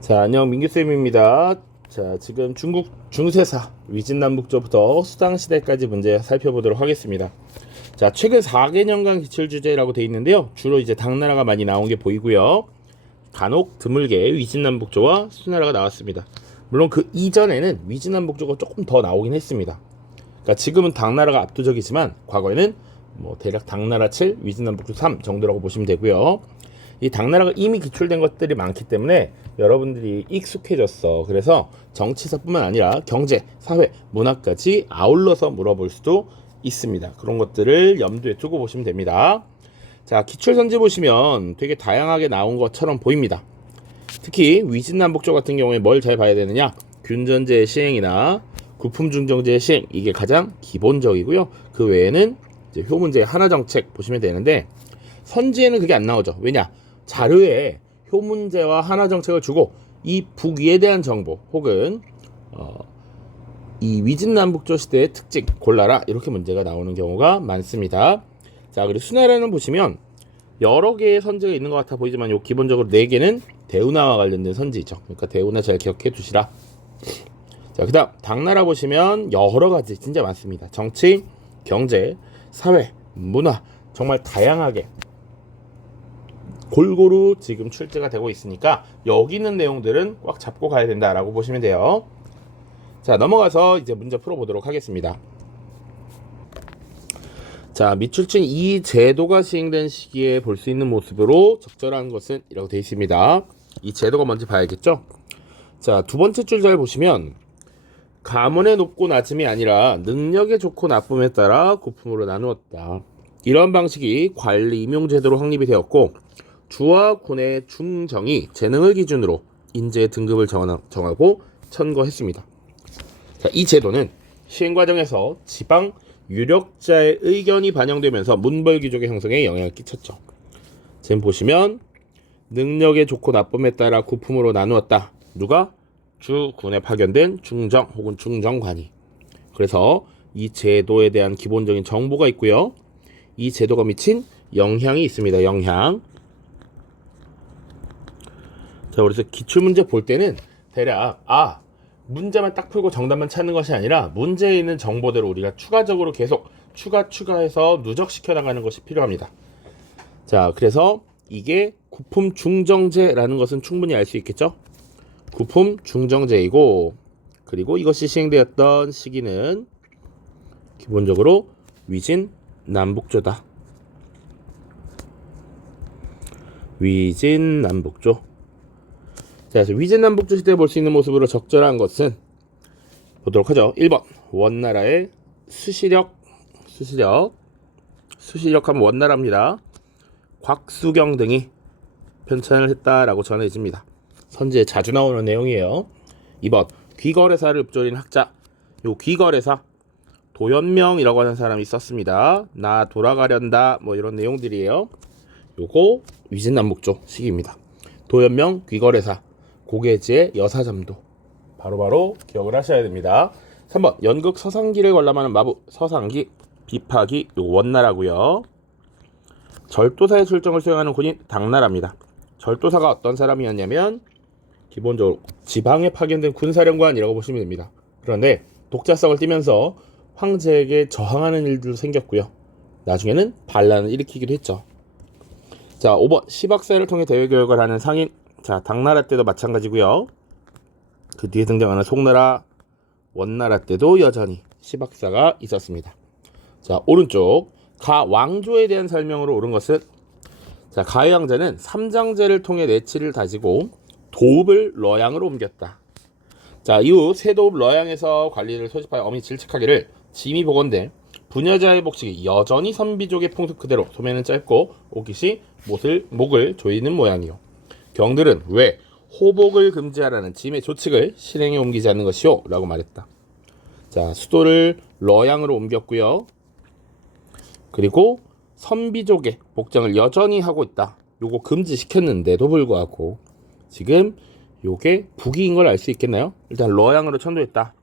자, 안녕 민규쌤입니다. 자, 지금 중국 중세사 위진남북조부터 수당시대까지 문제 살펴보도록 하겠습니다. 자, 최근 4개년간 기출주제라고 되어 있는데요. 주로 이제 당나라가 많이 나온 게 보이고요. 간혹 드물게 위진남북조와 수나라가 나왔습니다. 물론 그 이전에는 위진남북조가 조금 더 나오긴 했습니다. 그러니까 지금은 당나라가 압도적이지만 과거에는 뭐 대략 당나라 7, 위진남북조 3 정도라고 보시면 되고요. 이 당나라가 이미 기출된 것들이 많기 때문에 여러분들이 익숙해졌어. 그래서 정치사뿐만 아니라 경제, 사회, 문화까지 아울러서 물어볼 수도 있습니다. 그런 것들을 염두에 두고 보시면 됩니다. 자, 기출선지 보시면 되게 다양하게 나온 것처럼 보입니다. 특히 위진남북조 같은 경우에 뭘 잘 봐야 되느냐, 균전제의 시행이나 구품중정제의 시행, 이게 가장 기본적이고요. 그 외에는 이제 효문제의 하나정책 보시면 되는데, 선지에는 그게 안 나오죠. 왜냐, 자료에 효문제와 하나정책을 주고 이 북위에 대한 정보 혹은 이 위진남북조 시대의 특징 골라라, 이렇게 문제가 나오는 경우가 많습니다. 자, 그리고 수나라는 보시면 여러 개의 선지가 있는 것 같아 보이지만 요 기본적으로 4개는 대운하와 관련된 선지죠. 그러니까 대운하 잘 기억해 두시라. 자, 그 다음 당나라 보시면 여러 가지 진짜 많습니다. 정치, 경제, 사회, 문화, 정말 다양하게 골고루 지금 출제가 되고 있으니까 여기 있는 내용들은 꽉 잡고 가야 된다라고 보시면 돼요. 자, 넘어가서 이제 문제 풀어보도록 하겠습니다. 자, 밑줄친 이 제도가 시행된 시기에 볼 수 있는 모습으로 적절한 것은 이라고 되어 있습니다. 이 제도가 뭔지 봐야겠죠. 자, 두 번째 줄 잘 보시면 가문의 높고 낮음이 아니라 능력의 좋고 나쁨에 따라 고품으로 나누었다. 이런 방식이 관리 임용제도로 확립이 되었고, 주와 군의 중정이 재능을 기준으로 인재의 등급을 정하고 천거했습니다. 자, 이 제도는 시행 과정에서 지방 유력자의 의견이 반영되면서 문벌귀족의 형성에 영향을 끼쳤죠. 지금 보시면 능력의 좋고 나쁨에 따라 구품으로 나누었다. 누가? 주, 군에 파견된 중정 혹은 중정관이. 그래서 이 제도에 대한 기본적인 정보가 있고요. 이 제도가 미친 영향이 있습니다. 영향. 자, 그래서 기출문제 볼 때는 대략 문제만 딱 풀고 정답만 찾는 것이 아니라 문제에 있는 정보들을 우리가 추가적으로 계속 추가해서 누적시켜 나가는 것이 필요합니다. 자, 그래서 이게 구품 중정제라는 것은 충분히 알 수 있겠죠? 구품 중정제이고, 그리고 이것이 시행되었던 시기는 기본적으로 위진 남북조다. 위진 남북조. 자, 그래서 위진 남북조 시대에 볼 수 있는 모습으로 적절한 것은 보도록 하죠. 1번 원나라의 수시력 하면 원나라입니다. 곽수경 등이 편찬을 했다라고 전해집니다. 선지에 자주 나오는 내용이에요. 2번 귀거래사를 읊조린 학자. 요 귀거래사 도연명이라고 하는 사람이 썼습니다. 나 돌아가련다 뭐 이런 내용들이에요. 요거 위진남북조 시기입니다. 도연명 귀거래사 고개지의 여사잠도 바로바로 기억을 하셔야 됩니다. 3번 연극 서상기를 관람하는 마부. 서상기 비파기 요 원나라고요. 절도사의 출정을 수행하는 군인 당나라입니다. 절도사가 어떤 사람이었냐면 기본적으로 지방에 파견된 군사령관이라고 보시면 됩니다. 그런데 독자성을 띠면서 황제에게 저항하는 일도 생겼고요. 나중에는 반란을 일으키기도 했죠. 자, 5번 시박사를 통해 대외교역을 하는 상인. 자, 당나라 때도 마찬가지고요. 그 뒤에 등장하는 송나라, 원나라 때도 여전히 시박사가 있었습니다. 자, 오른쪽 가 왕조에 대한 설명으로 옳은 것은, 자, 가의 왕자는 삼장제를 통해 내치를 다지고 도읍을 러양으로 옮겼다. 자, 이후 새도읍 러양에서 관리를 소집하여 어미 질책하기를 짐이 복원된 부녀자의 복식이 여전히 선비족의 풍습 그대로 소매는 짧고 옷깃이 목을 조이는 모양이요. 경들은 왜 호복을 금지하라는 짐의 조칙을 실행에 옮기지 않는 것이오? 라고 말했다. 자, 수도를 러양으로 옮겼고요. 그리고 선비족의 복장을 여전히 하고 있다. 요거 금지시켰는데도 불구하고 지금 요게 북이인 걸 알 수 있겠나요? 일단 러양으로 천도했다.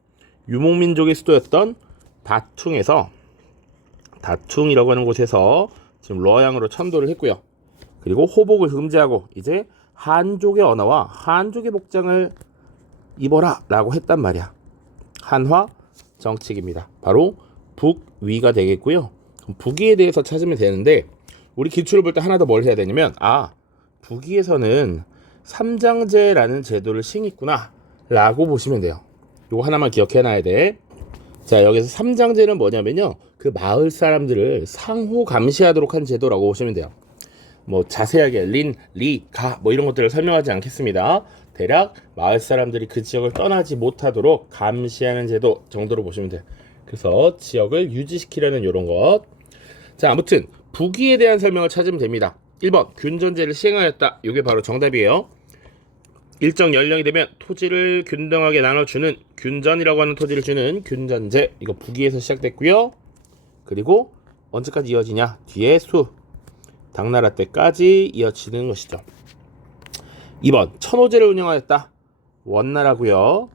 유목민족의 수도였던 다충이라고 하는 곳에서 지금 러양으로 천도를 했고요. 그리고 호복을 금지하고 이제 한족의 언어와 한족의 복장을 입어라 라고 했단 말이야. 한화 정책입니다. 바로 북위가 되겠고요. 북위에 대해서 찾으면 되는데 우리 기출을 볼 때 하나 더 뭘 해야 되냐면 북위에서는 삼장제라는 제도를 시행했구나 라고 보시면 돼요. 요거 하나만 기억해 놔야 돼. 자, 여기서 삼장제는 뭐냐면요, 그 마을 사람들을 상호 감시하도록 한 제도라고 보시면 돼요. 뭐 자세하게 린, 리, 가 뭐 이런 것들을 설명하지 않겠습니다. 대략 마을 사람들이 그 지역을 떠나지 못하도록 감시하는 제도 정도로 보시면 돼요. 그래서 지역을 유지시키려는 이런 것. 자, 아무튼 북위에 대한 설명을 찾으면 됩니다. 1번 균전제를 시행하였다. 이게 바로 정답이에요. 일정 연령이 되면 토지를 균등하게 나눠주는 균전이라고 하는 토지를 주는 균전제. 이거 북위에서 시작됐고요. 그리고 언제까지 이어지냐? 뒤에 수 당나라 때까지 이어지는 것이죠. 2번 천호제를 운영하였다. 원나라고요.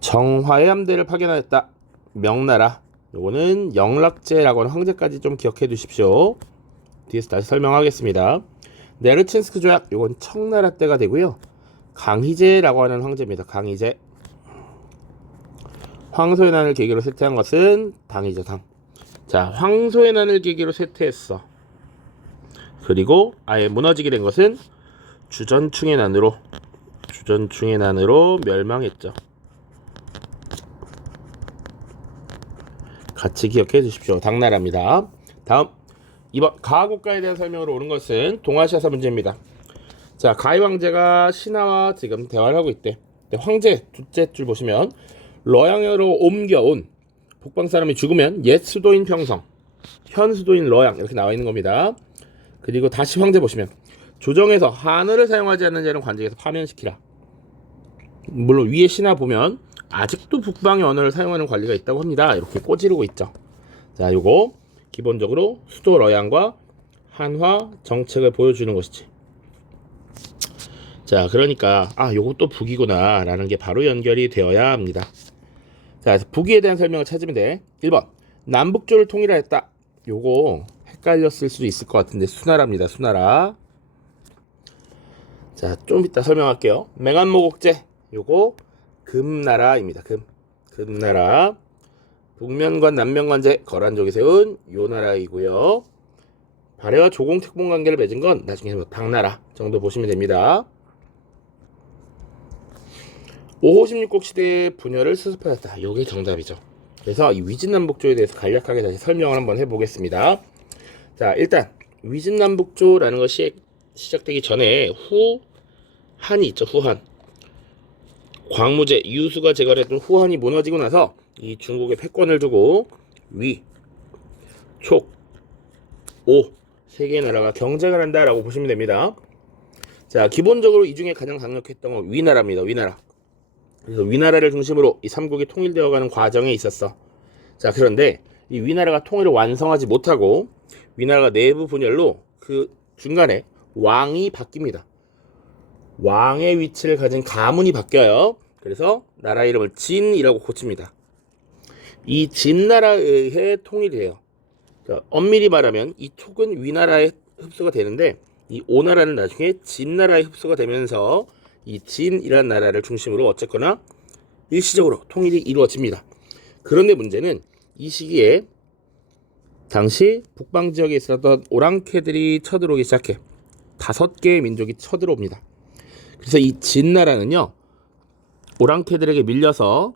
정화의 함대를 파견하였다. 명나라. 요거는 영락제라고 하는 황제까지 좀 기억해 두십시오. 뒤에서 다시 설명하겠습니다. 네르친스크 조약, 요건 청나라 때가 되고요. 강희제라고 하는 황제입니다. 강희제. 황소의 난을 계기로 쇠퇴한 것은 당이죠, 당. 자, 황소의 난을 계기로 쇠퇴했어. 그리고 아예 무너지게 된 것은 주전충의 난으로 멸망했죠. 같이 기억해 주십시오. 당나라입니다. 다음 2번 가국가에 대한 설명으로 오는 것은 동아시아사 문제입니다. 자, 가히 황제가 신하와 지금 대화를 하고 있대. 황제 둘째 줄 보시면 러양으로 옮겨온 북방 사람이 죽으면 옛 수도인 평성, 현 수도인 러양 이렇게 나와 있는 겁니다. 그리고 다시 황제 보시면 조정에서 한어를 사용하지 않는 자는 관직에서 파면시키라. 물론 위에 신하 보면 아직도 북방의 언어를 사용하는 관리가 있다고 합니다. 이렇게 꼬지르고 있죠. 자, 요거 기본적으로 수도 러양과 한화 정책을 보여주는 것이지. 자, 그러니까 요것도 북이구나 라는 게 바로 연결이 되어야 합니다. 자, 북위에 대한 설명을 찾으면 돼. 1번 남북조를 통일하였다. 요거 헷갈렸을 수도 있을 것 같은데 수나라입니다. 수나라. 자, 좀 이따 설명할게요. 맹한모국제, 요거 금나라입니다. 금나라. 북면관 남면관제 거란족이 세운 요 나라이고요. 발해와 조공특본 관계를 맺은 건 나중에 뭐 당나라 정도 보시면 됩니다. 5호 16국 시대의 분열을 수습하였다. 요게 정답이죠. 그래서 이 위진남북조에 대해서 간략하게 다시 설명을 한번 해보겠습니다. 자, 일단 위진남북조라는 것이 시작되기 전에 후한이 있죠. 후한. 광무제 유수가 제거를 했던 후한이 무너지고 나서 이 중국에 패권을 두고 위, 촉, 오 세 개의 나라가 경쟁을 한다라고 보시면 됩니다. 자, 기본적으로 이 중에 가장 강력했던 건 위나라입니다. 위나라. 그래서 위나라를 중심으로 이 삼국이 통일되어가는 과정에 있었어. 자, 그런데 이 위나라가 통일을 완성하지 못하고 위나라가 내부 분열로 그 중간에 왕이 바뀝니다. 왕의 위치를 가진 가문이 바뀌어요. 그래서 나라 이름을 진이라고 고칩니다. 이 진나라에 의해 통일이 돼요. 그러니까 엄밀히 말하면 이 촉은 위나라에 흡수가 되는데 이 오나라는 나중에 진나라에 흡수가 되면서 이 진이라는 나라를 중심으로 어쨌거나 일시적으로 통일이 이루어집니다. 그런데 문제는 이 시기에 당시 북방 지역에 있었던 오랑캐들이 쳐들어오기 시작해. 5개의 민족이 쳐들어옵니다. 그래서 이 진나라는요, 오랑캐들에게 밀려서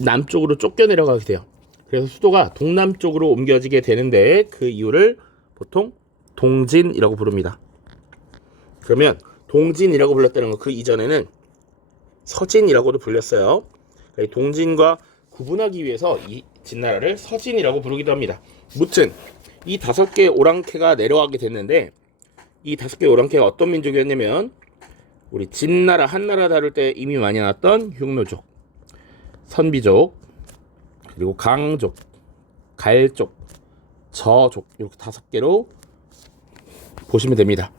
남쪽으로 쫓겨내려가게 돼요. 그래서 수도가 동남쪽으로 옮겨지게 되는데 그 이유를 보통 동진이라고 부릅니다. 그러면 동진이라고 불렀다는 건 그 이전에는 서진이라고도 불렸어요. 그러니까 동진과 구분하기 위해서 이 진나라를 서진이라고 부르기도 합니다. 무튼 이 5개의 오랑캐가 내려가게 됐는데 이 5개의 오랑캐가 어떤 민족이었냐면 우리 진나라, 한나라 다룰 때 이미 많이 나왔던 흉노족, 선비족, 그리고 강족, 갈족, 저족 이렇게 5개로 보시면 됩니다.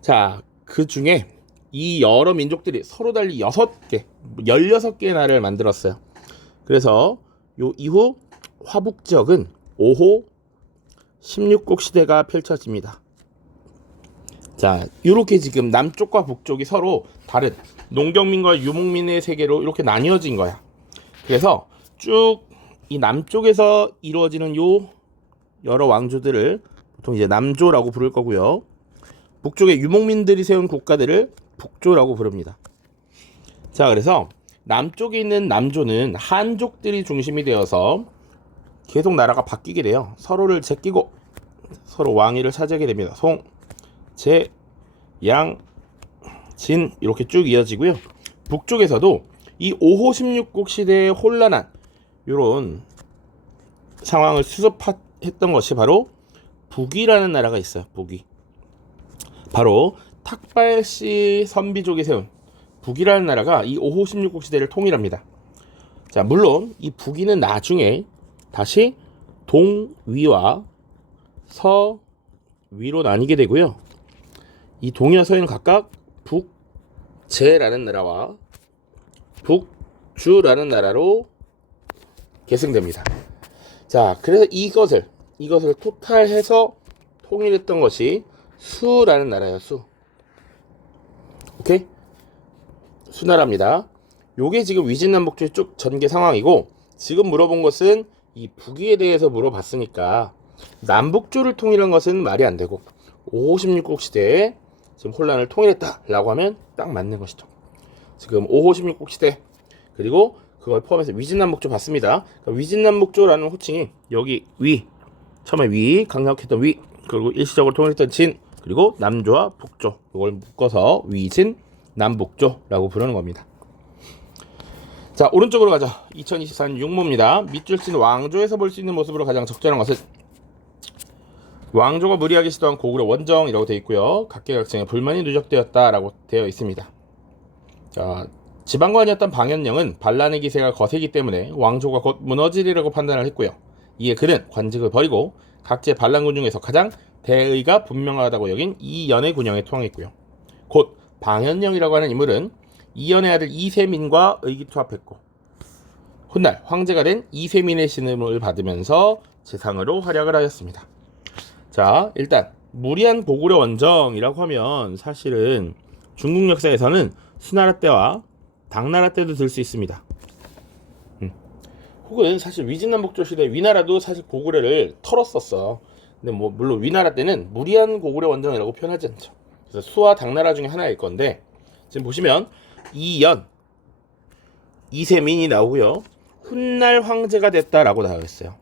자, 그 중에 이 여러 민족들이 서로 달리 16개의 나라를 만들었어요. 그래서 요 이후 화북 지역은 5호 16국 시대가 펼쳐집니다. 자, 이렇게 지금 남쪽과 북쪽이 서로 다른 농경민과 유목민의 세계로 이렇게 나뉘어진 거야. 그래서 쭉 이 남쪽에서 이루어지는 요 여러 왕조들을 보통 이제 남조라고 부를 거고요. 북쪽의 유목민들이 세운 국가들을 북조라고 부릅니다. 자, 그래서 남쪽에 있는 남조는 한족들이 중심이 되어서 계속 나라가 바뀌게 돼요. 서로를 제끼고 서로 왕위를 차지하게 됩니다. 송, 제, 양, 진 이렇게 쭉 이어지고요. 북쪽에서도 이 5호 16국 시대의 혼란한 이런 상황을 수습했던 것이 바로 북이라는 나라가 있어요. 북이. 바로 탁발시 선비족이 세운 북이라는 나라가 이 5호 16국 시대를 통일합니다. 자, 물론 이 북이는 나중에 다시 동위와 서위로 나뉘게 되고요. 이 동위와 서위는 각각 북제라는 나라와 북주라는 나라로 계승됩니다. 자, 그래서 이것을 토탈해서 통일했던 것이 수라는 나라예요. 수. 오케이? 수나라입니다. 요게 지금 위진남북주의 쭉 전개 상황이고, 지금 물어본 것은 이 북위에 대해서 물어봤으니까 남북조를 통일한 것은 말이 안 되고 5호 16국 시대에 지금 혼란을 통일했다라고 하면 딱 맞는 것이죠. 지금 5호 16국 시대 그리고 그걸 포함해서 위진남북조 봤습니다. 그러니까 위진남북조라는 호칭이 여기 위, 처음에 위, 강력했던 위, 그리고 일시적으로 통일했던 진, 그리고 남조와 북조, 이걸 묶어서 위진 남북조라고 부르는 겁니다. 자, 오른쪽으로 가자. 2024년 육모입니다. 밑줄 친 왕조에서 볼 수 있는 모습으로 가장 적절한 것은 왕조가 무리하게 시도한 고구려 원정이라고 되어 있고요. 각계각층에 불만이 누적되었다라고 되어 있습니다. 자, 지방관이었던 방현령은 반란의 기세가 거세기 때문에 왕조가 곧 무너지리라고 판단을 했고요. 이에 그는 관직을 버리고 각제 반란군 중에서 가장 대의가 분명하다고 여긴 이연의 군영에 투항했고요. 곧 방현령이라고 하는 인물은 이연의 아들 이세민과 의기투합했고 훗날 황제가 된 이세민의 신임을 받으면서 재상으로 활약을 하였습니다. 자, 일단 무리한 고구려 원정이라고 하면 사실은 중국 역사에서는 수나라 때와 당나라 때도 들 수 있습니다. 혹은 사실 위진남북조 시대 위나라도 사실 고구려를 털었었어. 근데 뭐 물론 위나라 때는 무리한 고구려 원정이라고 표현하지 않죠. 그래서 수와 당나라 중에 하나일 건데 지금 보시면 이연, 이세민이 나오고요. 훗날 황제가 됐다라고 나와 있어요.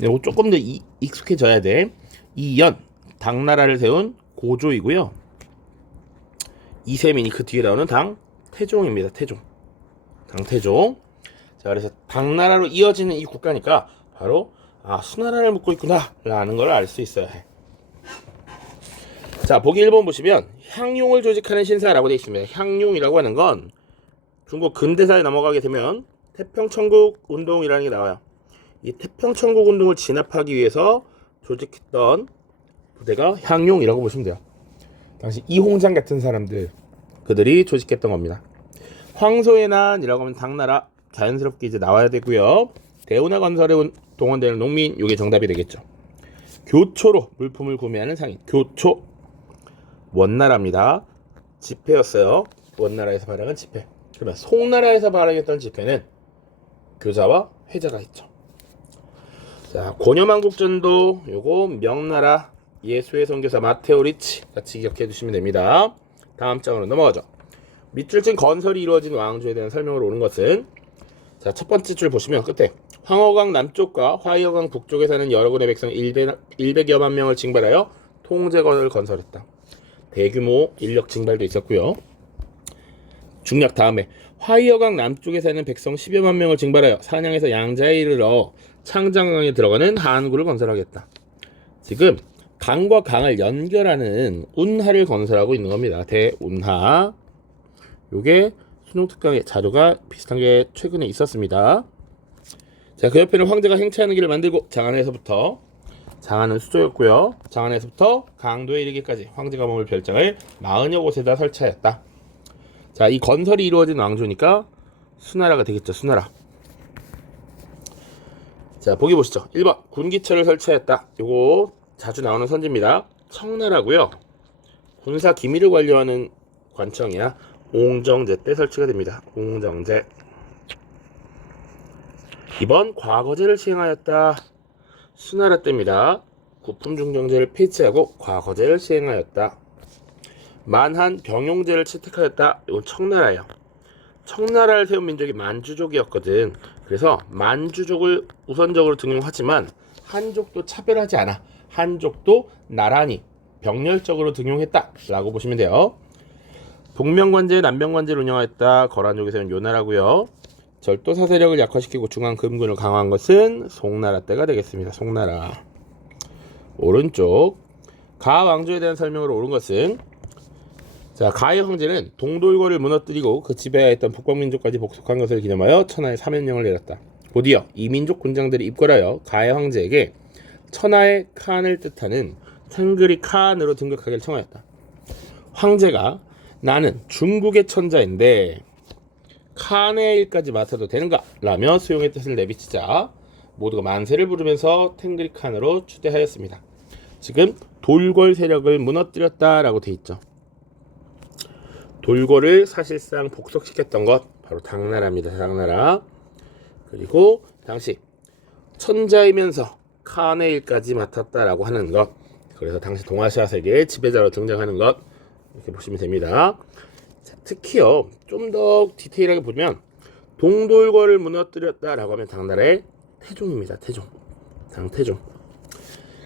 이거 조금 더 익숙해져야 돼. 이연, 당나라를 세운 고조이고요. 이세민이 그 뒤에 나오는 당태종입니다. 태종. 당태종. 자, 그래서 당나라로 이어지는 이 국가니까 바로 수나라를 묻고 있구나 라는 걸 알 수 있어야 해. 자, 보기 1번 보시면 향용을 조직하는 신사라고 되어 있습니다. 향용이라고 하는 건 중국 근대사에 넘어가게 되면 태평천국 운동이라는 게 나와요. 이 태평천국 운동을 진압하기 위해서 조직했던 부대가 향용이라고 보시면 돼요. 당시 이홍장 같은 사람들, 그들이 조직했던 겁니다. 황소의 난이라고 하면 당나라 자연스럽게 이제 나와야 되고요. 대운하 건설에 동원되는 농민, 이게 정답이 되겠죠. 교초로 물품을 구매하는 상인, 교초. 원나라입니다. 지폐였어요. 원나라에서 발행한 지폐. 그러면 송나라에서 발행했던 지폐는 교자와 회자가 있죠. 자, 고려만국전도 요거 명나라 예수의 선교사 마테오 리치 같이 기억해 두시면 됩니다. 다음 장으로 넘어가죠. 밑줄 친 건설이 이루어진 왕조에 대한 설명으로 오는 것은, 자, 첫 번째 줄 보시면 끝에 황허강 남쪽과 화이허강 북쪽에 사는 여러 군의 백성 100여만 명을 징발하여 통제권을 건설했다. 대규모 인력 징발도 있었고요. 중략 다음에 화이허강 남쪽에 사는 백성 10여만 명을 징발하여 산양에서 양자에 이르러 창장강에 들어가는 하안구를 건설하겠다. 지금 강과 강을 연결하는 운하를 건설하고 있는 겁니다. 대운하. 요게 순홍특강의 자료가 비슷한 게 최근에 있었습니다. 자, 그 옆에는 황제가 행차하는 길을 만들고 장안은 수조였고요. 장안에서부터 강도에 이르기까지 황제가 머물 별장을 40여 곳에다 설치하였다. 자, 이 건설이 이루어진 왕조니까 수나라가 되겠죠. 수나라. 자, 보기 보시죠. 1번 군기처를 설치하였다. 요거 자주 나오는 선지입니다. 청나라고요. 군사 기밀을 관리하는 관청이야 옹정제 때 설치가 됩니다. 옹정제. 2번 과거제를 시행하였다. 수나라 때입니다. 구품중정제를 폐지하고 과거제를 시행하였다. 만한 병용제를 채택하였다. 이건 청나라예요. 청나라를 세운 민족이 만주족이었거든. 그래서 만주족을 우선적으로 등용하지만 한족도 차별하지 않아. 한족도 나란히 병렬적으로 등용했다 라고 보시면 돼요. 동명관제, 남명관제를 운영하였다. 거란족이 세운 요나라고요. 절도사 세력을 약화시키고 중앙금군을 강화한 것은 송나라 때가 되겠습니다. 송나라. 오른쪽 가 왕조에 대한 설명으로 옳은 것은, 자, 가의 황제는 동돌궐을 무너뜨리고 그 지배하였던 북방민족까지 복속한 것을 기념하여 천하의 사면령을 내렸다. 곧이어 이민족 군장들이 입궐하여 가의 황제에게 천하의 칸을 뜻하는 탱그리 칸으로 등극하기를 청하였다. 황제가 나는 중국의 천자인데 칸의 일까지 맡아도 되는가? 라며 수용의 뜻을 내비치자 모두가 만세를 부르면서 탱그리 칸으로 추대하였습니다. 지금 돌궐 세력을 무너뜨렸다라고 돼 있죠. 돌궐을 사실상 복속시켰던 것 바로 당나라입니다. 당나라. 그리고 당시 천자이면서 칸의 일까지 맡았다라고 하는 것. 그래서 당시 동아시아 세계의 지배자로 등장하는 것 이렇게 보시면 됩니다. 자, 특히요 좀 더 디테일하게 보면 동돌궐을 무너뜨렸다라고 하면 당나라의 태종입니다. 태종. 당태종.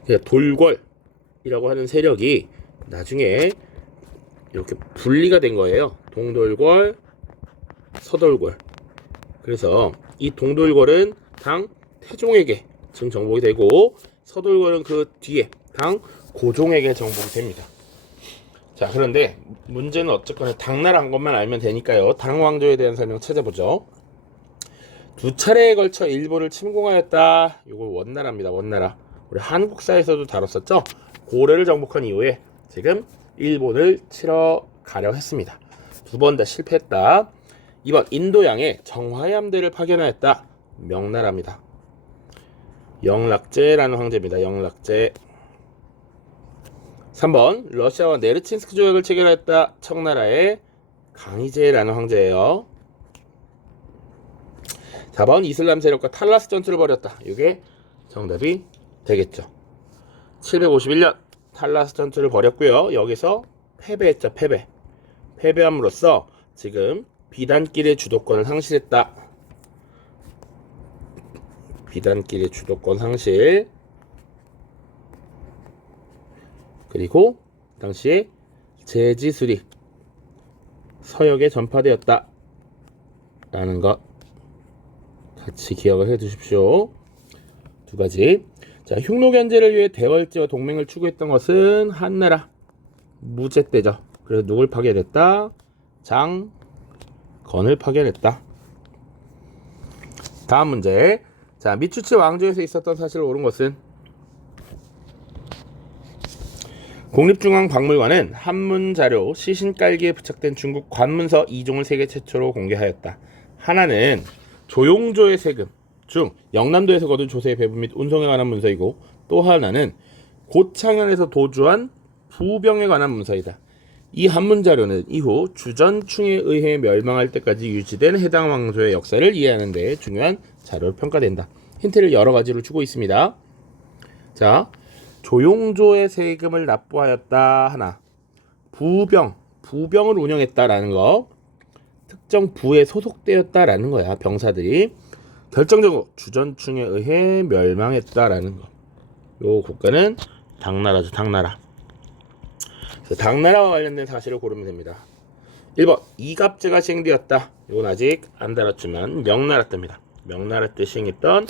그러니까 돌궐이라고 하는 세력이 나중에 이렇게 분리가 된 거예요. 동돌궐, 서돌궐. 그래서 이 동돌궐은 당 태종에게 지금 정복이 되고 서돌궐은 그 뒤에 당 고종에게 정복이 됩니다. 자, 그런데 문제는 어쨌거나 당나라 한 것만 알면 되니까요. 당 왕조에 대한 설명 찾아보죠. 두 차례에 걸쳐 일본을 침공하였다. 이걸 원나라입니다. 원나라. 우리 한국사에서도 다뤘었죠. 고려를 정복한 이후에 지금 일본을 치러 가려 했습니다. 두 번 다 실패했다. 2번 인도양에 정화의함대를 파견하였다. 명나라입니다. 영락제라는 황제입니다. 영락제. 3번 러시아와 네르친스크 조약을 체결하였다. 청나라의 강희제라는 황제예요. 4번 이슬람 세력과 탈라스 전투를 벌였다. 이게 정답이 되겠죠. 751년 탈라스 전투를 벌였고요. 여기서 패배했죠. 패배함으로써 지금 비단길의 주도권을 상실했다. 비단길의 주도권 상실. 그리고 당시에 제지술이 서역에 전파되었다 라는 것 같이 기억을 해 두십시오. 두 가지. 자, 흉노견제를 위해 대월제와 동맹을 추구했던 것은 한나라 무제 때죠. 그래서 누굴 파견했다? 장건을 파견했다. 다음 문제. 자, 미추치 왕조에서 있었던 사실을 옳은 것은, 국립중앙박물관은 한문자료 시신깔기에 부착된 중국 관문서 2종을 세계 최초로 공개하였다. 하나는 조용조의 세금 중 영남도에서 거둔 조세의 배분 및 운송에 관한 문서이고, 또 하나는 고창현에서 도주한 부병에 관한 문서이다. 이 한문자료는 이후 주전충에 의해 멸망할 때까지 유지된 해당 왕조의 역사를 이해하는 데 중요한 자료로 평가된다. 힌트를 여러 가지로 주고 있습니다. 자, 조용조의 세금을 납부하였다 하나, 부병을 운영했다라는 거, 특정 부에 소속되었다라는 거야. 병사들이 결정적으로 주전충에 의해 멸망했다라는 거. 요 국가는 당나라죠. 당나라. 그래서 당나라와 관련된 사실을 고르면 됩니다. 1번 이갑제가 시행되었다. 이건 아직 안 달았지만 명나라 때입니다. 명나라 때 시행했던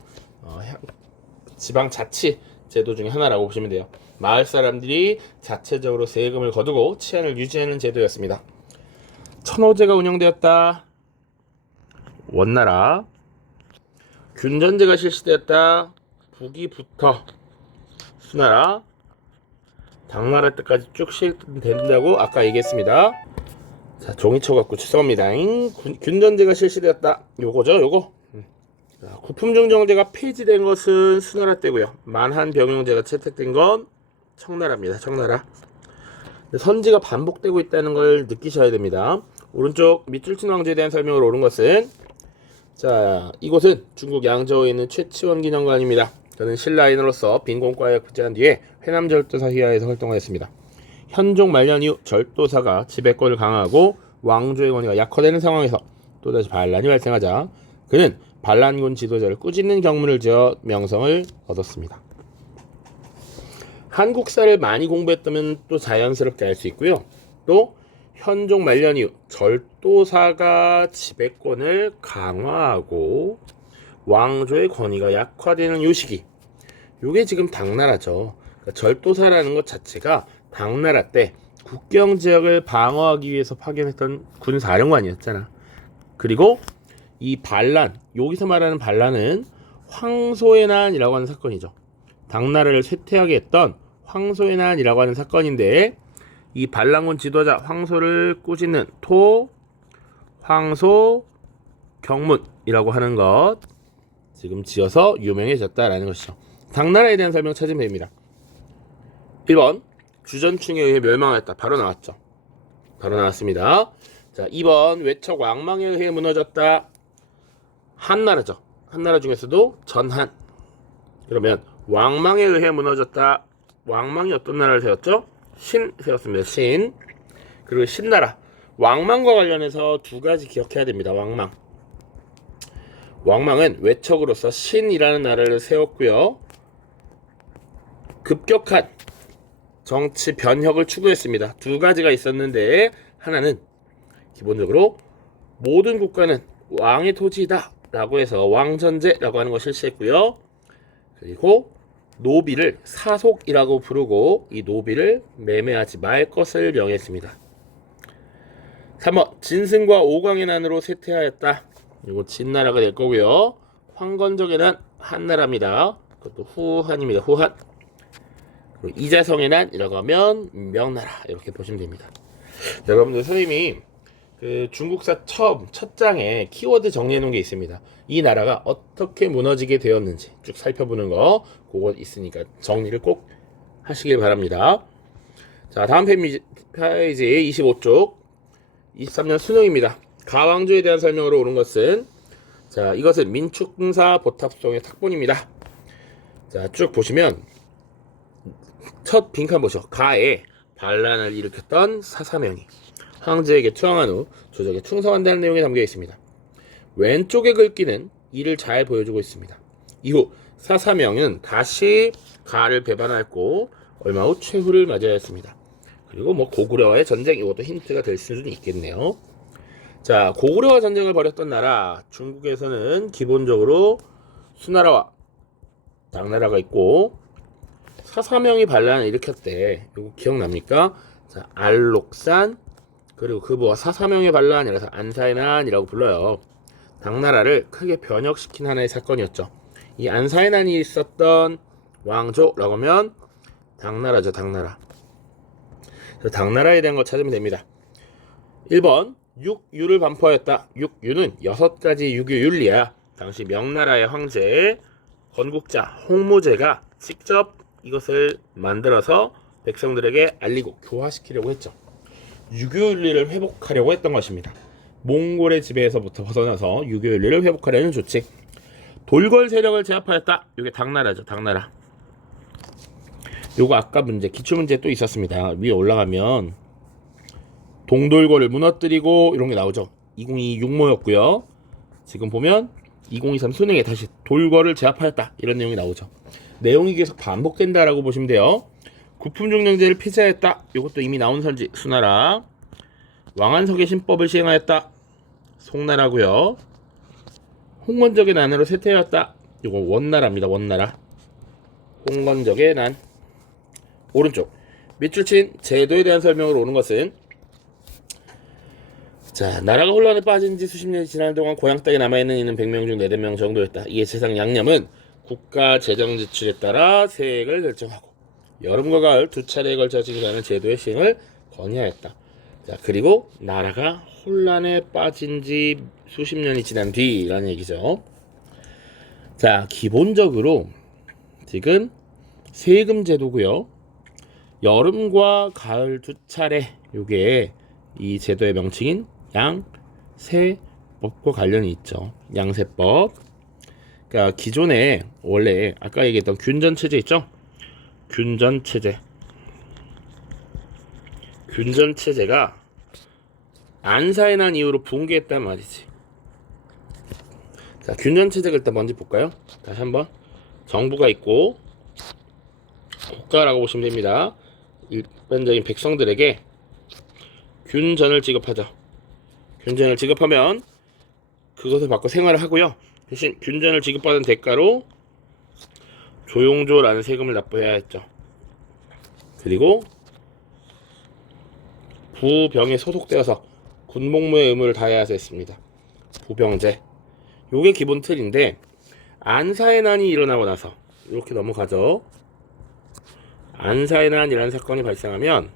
지방자치 제도 중에 하나라고 보시면 돼요. 마을 사람들이 자체적으로 세금을 거두고 치안을 유지하는 제도였습니다. 천호제가 운영되었다. 원나라. 균전제가 실시되었다. 북이부터 수나라. 당나라 때까지 쭉 시행된다고 아까 얘기했습니다. 자, 종이쳐 갖고 죄송합니다. 균전제가 실시되었다. 요거죠, 요거. 구품중정제가 폐지된 것은 수나라 때고요. 만한병용제가 채택된 건 청나라입니다. 청나라. 선지가 반복되고 있다는 걸 느끼셔야 됩니다. 오른쪽 밑줄친 왕조에 대한 설명으로 옳은 것은, 자, 이곳은 중국 양저우에 있는 최치원 기념관입니다. 저는 신라인으로서 빈곤과에 부재한 뒤에 회남절도사 휘하에서 활동하였습니다. 현종 말년 이후 절도사가 지배권을 강화하고 왕조의 권위가 약화되는 상황에서 또다시 반란이 발생하자 그는 반란군 지도자를 꾸짖는 경문을 지어 명성을 얻었습니다. 한국사를 많이 공부했다면 또 자연스럽게 알 수 있고요. 또 현종 말년 이후 절도사가 지배권을 강화하고 왕조의 권위가 약화되는 요 시기, 요게 지금 당나라죠. 그러니까 절도사라는 것 자체가 당나라 때 국경 지역을 방어하기 위해서 파견했던 군사령관이었잖아. 그리고 이 반란, 여기서 말하는 반란은 황소의 난이라고 하는 사건이죠. 당나라를 쇠퇴하게 했던 황소의 난이라고 하는 사건인데, 이 반란군 지도자 황소를 꾸짖는 토, 황소, 경문이라고 하는 것, 지금 지어서 유명해졌다라는 것이죠. 당나라에 대한 설명 찾으면 됩니다. 1번 주전충에 의해 멸망하였다. 바로 나왔죠. 바로 나왔습니다. 자, 2번 외척 왕망에 의해 무너졌다. 한나라죠. 한나라 중에서도 전한. 그러면 왕망에 의해 무너졌다. 왕망이 어떤 나라를 세웠죠? 신 세웠습니다. 신. 그리고 신나라. 왕망과 관련해서 두 가지 기억해야 됩니다. 왕망은 외척으로서 신이라는 나라를 세웠고요. 급격한 정치 변혁을 추구했습니다. 두 가지가 있었는데, 하나는 기본적으로 모든 국가는 왕의 토지이다 라고 해서 왕전제라고 하는 것을 실시했고요. 그리고 노비를 사속이라고 부르고 이 노비를 매매하지 말 것을 명했습니다. 3번 진승과 오광의 난으로 쇠퇴하였다. 이거 진나라가 될 거고요. 황건적의 난 한나라입니다. 그것도 후한입니다. 후한. 그리고 이자성의 난이라고 하면 명나라, 이렇게 보시면 됩니다. 자, 여러분들 선생님이 그 중국사 첫 장에 키워드 정리해 놓은 게 있습니다. 이 나라가 어떻게 무너지게 되었는지 쭉 살펴보는 거, 그거 있으니까 정리를 꼭 하시길 바랍니다. 자, 다음 페이지 25쪽 23년 수능입니다. 가왕조에 대한 설명으로 옳은 것은, 자, 이것은 민축사 보탑송의 탁본입니다. 자, 쭉 보시면 첫 빈칸 보시죠. 가에 반란을 일으켰던 사사명이 황제에게 투항한 후 조정에 충성한다는 내용이 담겨 있습니다. 왼쪽의 글귀는 이를 잘 보여주고 있습니다. 이후 사사명은 다시 가를 배반하였고 얼마 후 최후를 맞이하였습니다. 그리고 뭐 고구려와의 전쟁, 이것도 힌트가 될 수는 있겠네요. 자, 고구려와 전쟁을 벌였던 나라, 중국에서는 기본적으로 수나라와 당나라가 있고, 사사명이 반란을 일으켰대. 이거 기억납니까? 자, 알록산, 그리고 그부와 사사명의 반란이라서 안사해난이라고 불러요. 당나라를 크게 변혁시킨 하나의 사건이었죠. 이 안사해난이 있었던 왕조라고 하면 당나라죠. 당나라. 당나라에 대한 거 찾으면 됩니다. 1번 육유를 반포하였다. 육유는 6가지 유교 윤리야. 당시 명나라의 황제 건국자 홍무제가 직접 이것을 만들어서 백성들에게 알리고 교화시키려고 했죠. 유교 윤리를 회복하려고 했던 것입니다. 몽골의 지배에서부터 벗어나서 유교 윤리를 회복하려는 조치. 돌궐 세력을 제압하였다. 이게 당나라죠. 당나라. 요거 아까 문제, 기출문제 또 있었습니다. 위에 올라가면 동돌궐을 무너뜨리고 이런 게 나오죠. 2022 육모였고요. 지금 보면 2023 수능에 다시 돌궐을 제압하였다, 이런 내용이 나오죠. 내용이 계속 반복된다라고 보시면 돼요. 구품종령제를 폐지하였다. 이것도 이미 나온 선지 수나라. 왕한석의 신법을 시행하였다. 송나라고요. 홍건적의 난으로 쇠퇴하였다. 이거 원나라입니다. 원나라. 홍건적의 난. 오른쪽 밑줄 친 제도에 대한 설명으로 오는 것은, 자, 나라가 혼란에 빠진 지 수십 년이 지난 동안 고향 땅에 남아있는 이는 100명 중 4명 정도였다. 이에 세상 양념은 국가 재정 지출에 따라 세액을 결정하고 여름과 가을 두 차례에 걸쳐 진행하는 제도의 시행을 건의하였다. 자, 그리고 나라가 혼란에 빠진 지 수십 년이 지난 뒤라는 얘기죠. 자, 기본적으로 지금 세금 제도고요. 여름과 가을 두 차례 요게 이 제도의 명칭인 양세법과 관련이 있죠. 양세법. 그러니까 기존에 원래 아까 얘기했던 균전 체제 있죠? 균전 체제. 균전 체제가 안사에 난 이후로 붕괴했단 말이지. 자, 균전 체제를 일단 먼저 볼까요? 다시 한번. 정부가 있고 국가라고 보시면 됩니다. 일반적인 백성들에게 균전을 지급하죠. 균전을 지급하면 그것을 받고 생활을 하고요. 대신 균전을 지급받은 대가로 조용조라는 세금을 납부해야 했죠. 그리고 부병에 소속되어서 군복무의 의무를 다해야 했습니다. 부병제. 요게 기본 틀인데 안사의 난이 일어나고 나서 이렇게 넘어가죠. 안사의 난이라는 사건이 발생하면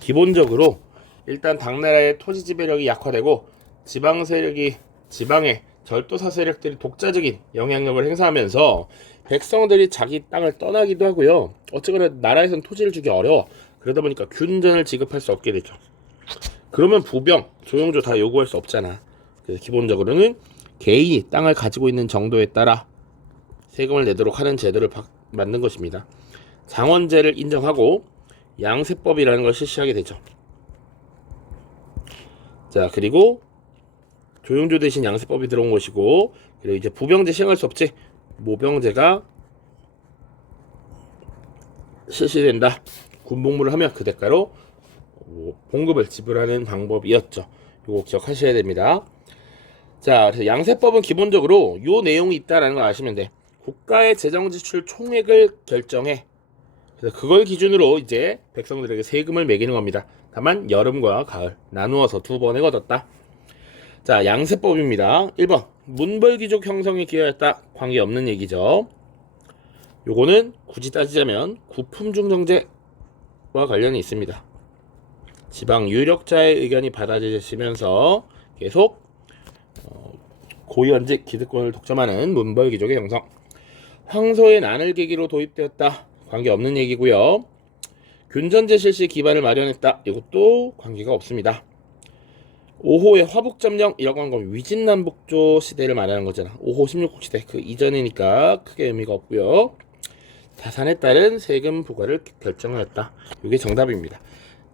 기본적으로 일단 당나라의 토지 지배력이 약화되고 지방 세력이 지방의 절도사 세력들이 독자적인 영향력을 행사하면서 백성들이 자기 땅을 떠나기도 하고요. 어쨌거나 나라에선 토지를 주기 어려워. 그러다 보니까 균전을 지급할 수 없게 되죠. 그러면 부병, 조용조 다 요구할 수 없잖아. 그래서 기본적으로는 개인이 땅을 가지고 있는 정도에 따라 세금을 내도록 하는 제도를 만든 것입니다. 장원제를 인정하고 양세법이라는 걸 실시하게 되죠. 자, 그리고 조용조 대신 양세법이 들어온 것이고, 그리고 이제 부병제 시행할 수 없지. 모병제가 실시된다. 군복무를 하면 그 대가로 봉급을 지불하는 방법이었죠. 이거 기억하셔야 됩니다. 자, 그래서 양세법은 기본적으로 요 내용이 있다라는 걸 아시면 돼. 국가의 재정 지출 총액을 결정해. 그래서 그걸 기준으로 이제 백성들에게 세금을 매기는 겁니다. 다만 여름과 가을 나누어서 두 번에 거뒀다. 자, 양세법입니다. 1번 문벌귀족 형성에 기여했다. 관계없는 얘기죠. 요거는 굳이 따지자면 구품중정제와 관련이 있습니다. 지방 유력자의 의견이 받아들여지면서 계속 고위원직 기득권을 독점하는 문벌귀족의 형성. 황소의 난을 계기로 도입되었다. 관계없는 얘기고요. 균전제 실시 기반을 마련했다. 이것도 관계가 없습니다. 5호의 화북점령이라고 하는 건 위진남북조 시대를 말하는 거잖아. 5호 16국 시대 그 이전이니까 크게 의미가 없고요. 자산에 따른 세금 부과를 결정하였다. 이게 정답입니다.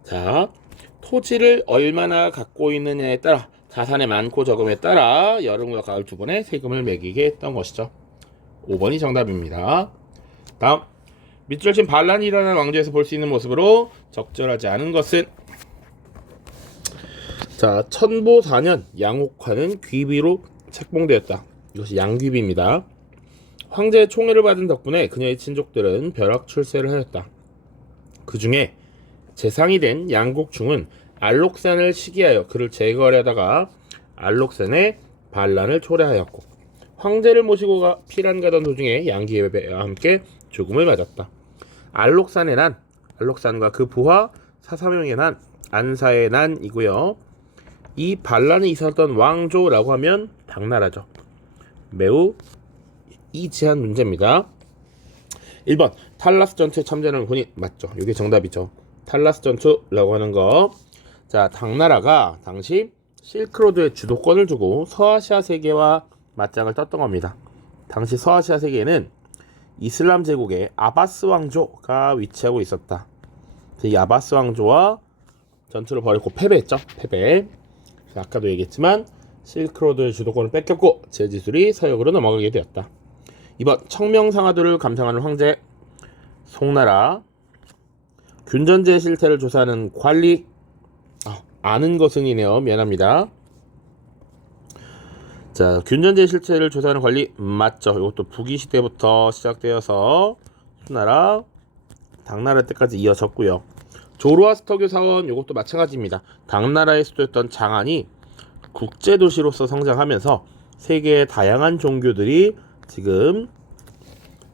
자, 토지를 얼마나 갖고 있느냐에 따라 자산의 많고 적음에 따라 여름과 가을 두 번의 세금을 매기게 했던 것이죠. 5번이 정답입니다. 다음, 밑줄친 반란이 일어난 왕조에서 볼 수 있는 모습으로 적절하지 않은 것은, 자, 천보 4년 양옥화는 귀비로 책봉되었다. 이것이 양귀비입니다. 황제의 총애를 받은 덕분에 그녀의 친족들은 벼락 출세를 하였다. 그 중에 재상이 된 양국충은 알록산을 시기하여 그를 제거하려다가 알록산에 반란을 초래하였고, 황제를 모시고 피란 가던 도중에 양귀비와 함께 죽음을 맞았다. 알록산의 난, 알록산과 그 부하 사사명의 난, 안사의 난이고요. 이 반란이 있었던 왕조라고 하면 당나라죠. 매우 이지한 문제입니다. 1번 탈라스 전투에 참전하는 군인 맞죠? 이게 정답이죠. 탈라스 전투라고 하는 거. 자, 당나라가 당시 실크로드의 주도권을 두고 서아시아 세계와 맞짱을 떴던 겁니다. 당시 서아시아 세계에는 이슬람 제국의 아바스 왕조가 위치하고 있었다. 이 아바스 왕조와 전투를 벌였고 패배했죠. 패배. 아까도 얘기했지만 실크로드의 주도권을 뺏겼고 제지술이 서역으로 넘어가게 되었다. 2번 청명상하도를 감상하는 황제. 송나라. 균전제의 실태를 조사하는 관리. 아는 것은이네요. 미안합니다. 자, 균전제의 실체를 조사하는 관리 맞죠. 이것도 부기시대부터 시작되어서 수나라, 당나라 때까지 이어졌고요. 조로아스터교 사원 이것도 마찬가지입니다. 당나라의 수도였던 장안이 국제도시로서 성장하면서 세계의 다양한 종교들이 지금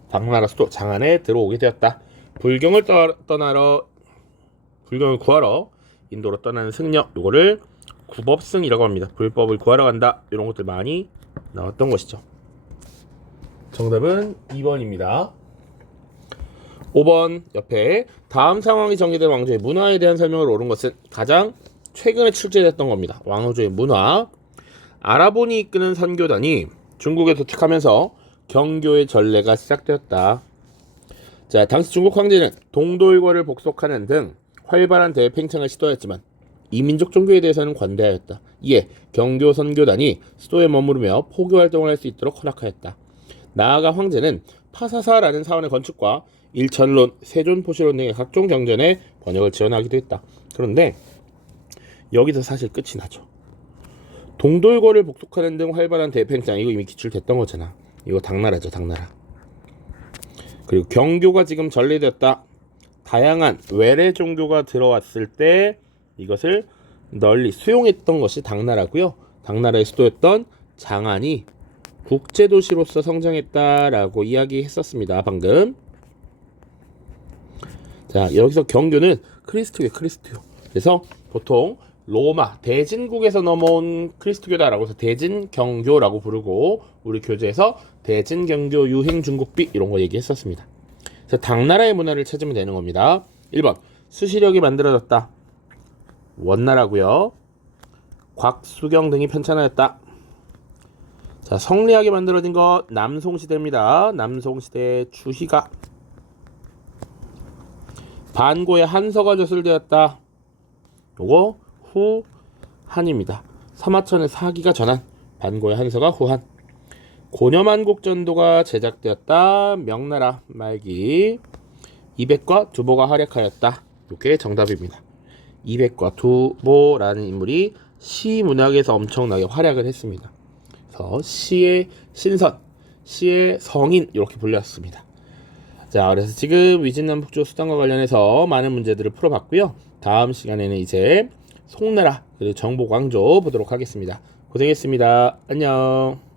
당나라 수도 장안에 들어오게 되었다. 불경을 구하러 인도로 떠나는 승려, 요거를 구법승이라고 합니다. 불법을 구하러 간다. 이런 것들 많이 나왔던 것이죠. 정답은 2번입니다. 5번 옆에 다음 상황이 전개된 왕조의 문화에 대한 설명을 옳은 것은 가장 최근에 출제됐던 겁니다. 왕조의 문화. 아라본이 이끄는 선교단이 중국에 도착하면서 경교의 전례가 시작되었다. 자, 당시 중국 황제는 동돌궐을 복속하는 등 활발한 대외 팽창을 시도했지만 이민족 종교에 대해서는 관대하였다. 이에 경교 선교단이 수도에 머무르며 포교 활동을 할 수 있도록 허락하였다. 나아가 황제는 파사사라는 사원의 건축과 일천론, 세존포시론 등의 각종 경전의 번역을 지원하기도 했다. 그런데 여기서 사실 끝이 나죠. 동돌궐을 복속하는 등 활발한 대팽창, 이거 이미 기출됐던 거잖아. 이거 당나라죠, 당나라. 그리고 경교가 지금 전래되었다. 다양한 외래 종교가 들어왔을 때 이것을 널리 수용했던 것이 당나라고요. 당나라의 수도였던 장안이 국제도시로서 성장했다라고 이야기했었습니다. 방금. 자, 여기서 경교는 크리스트교. 그래서 보통 로마 대진국에서 넘어온 크리스트교다라고 해서 대진경교라고 부르고 우리 교재에서 대진경교 유행중국비 이런 거 얘기했었습니다. 그래서 당나라의 문화를 찾으면 되는 겁니다. 1번 수시력이 만들어졌다. 원나라고요. 곽수경 등이 편찬하였다. 자, 성리하게 만들어진 것 남송시대입니다. 남송시대 주희가. 반고의 한서가 조술되었다. 요거 후한입니다. 서마천의 사기가 전한 반고의 한서가 후한. 고려만국 전도가 제작되었다. 명나라 말기. 이백과 두보가 활약하였다. 이게 정답입니다. 이백과 두보라는 인물이 시 문학에서 엄청나게 활약을 했습니다. 그래서 시의 신선, 시의 성인 이렇게 불렸습니다. 자, 그래서 지금 위진남북조 수단과 관련해서 많은 문제들을 풀어봤고요. 다음 시간에는 이제 송나라 그리고 정복 왕조 보도록 하겠습니다. 고생했습니다. 안녕.